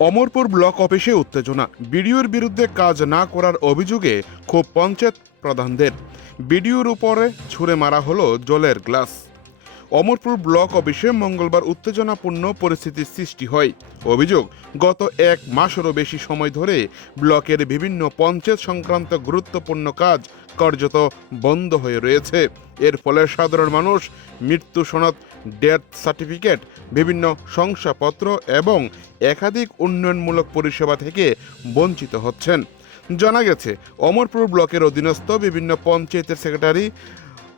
Amarpur block অফিসে উত্তেজনা, বিডিওর বিরুদ্ধে কাজ না করার অভিযোগে ক্ষোভ পঞ্চায়েত প্রধানদের। বিডিওর উপরে ছুঁড়ে মারা হলো জলের গ্লাস। অমরপুর ব্লক অফিসে মঙ্গলবার উত্তেজনাপূর্ণ পরিস্থিতির সৃষ্টি হয়। অভিযোগ, গত এক মাসেরও বেশি সময় ধরে ব্লকের বিভিন্ন পঞ্চায়েত সংক্রান্ত গুরুত্বপূর্ণ কাজ কার্যত বন্ধ হয়ে রয়েছে। এর ফলে সাধারণ মানুষ মৃত্যু সনদ, ডেথ সার্টিফিকেট, বিভিন্ন শংসাপত্র এবং একাধিক উন্নয়নমূলক পরিষেবা থেকে বঞ্চিত হচ্ছেন। জানা গেছে, অমরপুর ব্লকের অধীনস্থ বিভিন্ন পঞ্চায়েতের সেক্রেটারি,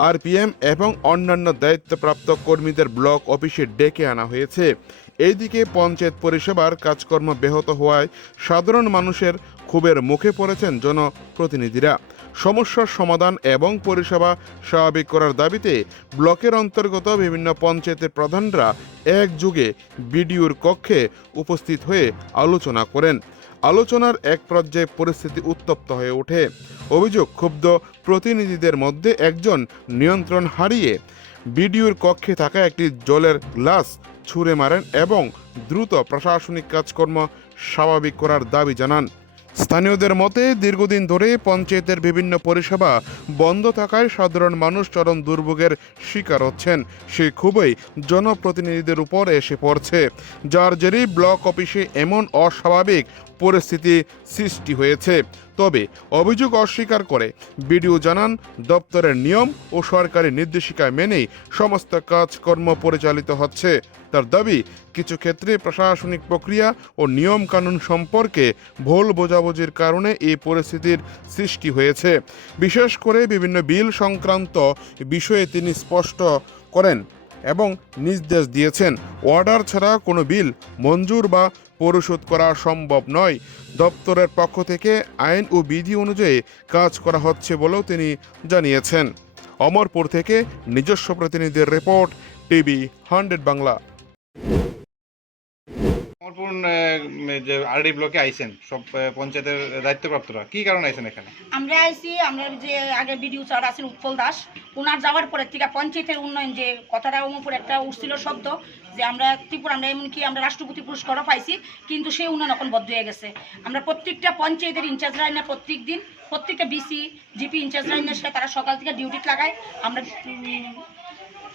আরপিএম এবং অন্যান্য দায়িত্বপ্রাপ্ত কর্মীদের ব্লক অফিসে ডেকে আনা হয়েছে। এইদিকে পঞ্চায়েত পরিষেবার কাজকর্ম ব্যাহত হওয়ায় সাধারণ মানুষের ক্ষোভের মুখে পড়েছেন জনপ্রতিনিধিরা। সমস্যার সমাধান এবং পরিষেবা স্বাভাবিক করার দাবিতে ব্লকের অন্তর্গত বিভিন্ন পঞ্চায়েতের প্রধানরা একযোগে বিডিওর কক্ষে উপস্থিত হয়ে আলোচনা করেন। আলোচনার এক পর্যায়ে পরিস্থিতি উত্তপ্ত হয়ে ওঠে। অভিযোগ, ক্ষুব্ধ প্রতিনিধিদের মধ্যে একজন নিয়ন্ত্রণ হারিয়ে বিডিওর কক্ষে থাকা একটি জলের গ্লাস ছুঁড়ে মারেন এবং দ্রুত প্রশাসনিক কাজকর্ম স্বাভাবিক করার দাবি জানান। স্থানীয়দের মতে, দীর্ঘদিন ধরে পঞ্চায়েতের বিভিন্ন পরিষেবা বন্ধ থাকায় সাধারণ মানুষ চরম দুর্ভোগের শিকার হচ্ছেন। সে খুবই জনপ্রতিনিধিদের উপর এসে পড়ছে, যার জেরেই ব্লক অফিসে এমন অস্বাভাবিক পরিস্থিতি সৃষ্টি হয়েছে। তবে অভিযোগ অস্বীকার করে বিডিও জানান, দপ্তরের নিয়ম ও সরকারি নির্দেশিকা মেনেই সমস্ত কাজকর্ম পরিচালিত হচ্ছে। তার দাবি, কিছু ক্ষেত্রে প্রশাসনিক প্রক্রিয়া ও নিয়ম কানুন সম্পর্কে ভুল বোঝাবুঝির কারণে এই পরিস্থিতির সৃষ্টি হয়েছে। বিশেষ করে বিভিন্ন বিল সংক্রান্ত বিষয়ে তিনি স্পষ্ট করেন এবং নির্দেশ দিয়েছেন, অর্ডার ছাড়া কোনো বিল মঞ্জুর বা পরিশোধ করা সম্ভব নয়। দপ্তরের পক্ষ থেকে আইন ও বিধি অনুযায়ী কাজ করা হচ্ছে বলেও তিনি জানিয়েছেন। অমরপুর থেকে নিজস্ব প্রতিনিধির রিপোর্ট, টিভি 100 বাংলা। অমরপুর যে আরডি ব্লকে আইছেন সব পঞ্চায়েতের দায়িত্বপ্রাপ্তরা কি কারণে আইছেন এখানে? আমরা আইছি, আমরা যে আগে বিডিও স্যার আছেন উৎপল দাস, ওনার যাওয়ার পরে থেকে পঞ্চায়েতের উন্নয়ন যে কথাটা অমরপুর একটা উঠছিল শব্দ যে আমরা ত্রিপুরা, আমরা এমনকি আমরা রাষ্ট্রপতি পুরস্কারও পাইছি, কিন্তু সেই উন্নয়ন এখন বদ্ধ হয়ে গেছে। আমরা প্রত্যেকটা পঞ্চায়েতের ইনচার্জ লাইনে প্রত্যেক দিন প্রত্যেকটা বিসি জিপি ইনচার্জ লাইনের সাথে তারা সকাল থেকে ডিউটি লাগায়। আমরা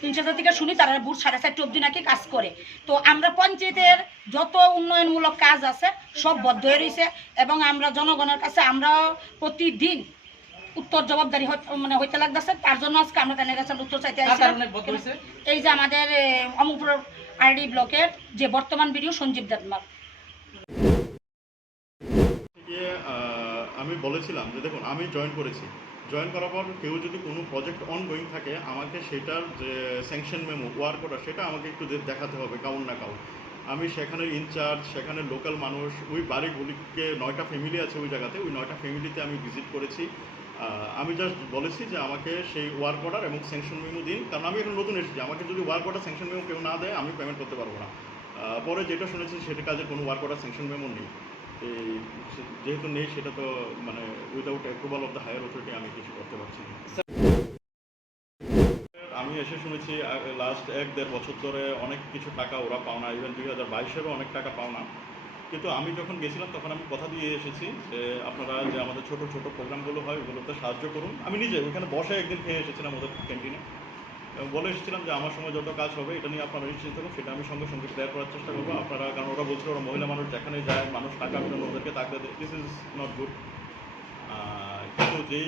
ইনচার্জের থেকে শুনি তারা বুট 4:30 অবধি নাকি কাজ করে। তো আমরা পঞ্চায়েতের যত উন্নয়নমূলক কাজ আছে সব বদ্ধ হয়ে রয়েছে এবং আমরা জনগণের কাছে আমরা প্রতিদিন উত্তর জবাবদারি হইতে লাগতেছে। তার জন্য আজকে আমরা তাদের কাছে উত্তর চাইতে আসছি। এই যে আমাদের অমরপুর আরডি ব্লকের যে বর্তমান বিডিও সঞ্জীব দেবনাথ, আমি বলেছিলাম যে দেখুন, আমি জয়েন করেছি, জয়েন করার পর কেউ যদি কোনো প্রজেক্ট অনগোয়িং থাকে আমাকে সেটার যে স্যাংশন মেমো ওয়ার্ক অর্ডার সেটা আমাকে একটু দেখাতে হবে কাউন্ট না কাউন্ট। আমি সেখানে ইনচার্জ, সেখানে লোকাল মানুষ, ওই বাড়িগুলিকে 9টা ফ্যামিলি আছে ওই জায়গাতে, ওই 9টা ফ্যামিলিতে আমি ভিজিট করেছি। আমি জাস্ট বলেছি যে আমাকে সেই ওয়ার্ক অর্ডার এবং স্যাংশন মেমো দিন, কারণ আমি এখন নতুন এসেছি, আমাকে যদি ওয়ার্ক অর্ডার স্যাংশন মেমো কেউ না দেয় আমি পেমেন্ট করতে পারবো না। পরে যেটা শুনেছি সেটা কাজে কোনো ওয়ার্ক অর্ডার স্যাংশন মেমো নেই। এই যেহেতু নেই সেটা তো মানে without approval of the higher authority আমি কিছু করতে পারছি না। আমি এসে শুনেছি লাস্ট 1-1.5 বছর ধরে অনেক কিছু টাকা ওরা পাও না, ইভেন 2022-এরও অনেক টাকা পাও না। কিন্তু আমি যখন গেছিলাম তখন আমি কথা দিয়ে এসেছি যে আপনারা যে আমাদের ছোট ছোট প্রোগ্রামগুলো হয় ওগুলোতে সাহায্য করুন। আমি নিজে ওইখানে বসে একদিন খেয়ে এসেছিলাম ওদের ক্যান্টিনে, বলে এসেছিলাম যে আমার সময় যত কাজ হবে এটা নিয়ে আপনারা নিশ্চিত থাকুন, সেটা আমি সঙ্গে সঙ্গে ক্লিয়ার করার চেষ্টা করবো। আপনারা, কারণ ওরা বলছিল ওরা মহিলা মানুষ যেখানে যায় মানুষ টাকার জন্য ওদেরকে তাক দেয়, দিস ইজ নট গুড। কিন্তু যেই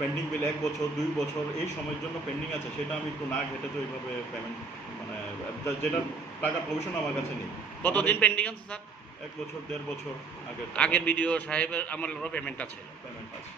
পেন্ডিং বিল 1 বছর 2 বছর এই সময়ের জন্য পেন্ডিং আছে সেটা আমি একটু না ঘেটে তো এইভাবে পেমেন্ট মানে যেটা টাকা প্রভিশন আমার কাছে নেই। কতদিন পেন্ডিং আছে স্যার? 1 বছর 1.5 বছর আগের আগের ভিডিও সাহেবের আমার পেমেন্ট আছে। পেমেন্ট আছে।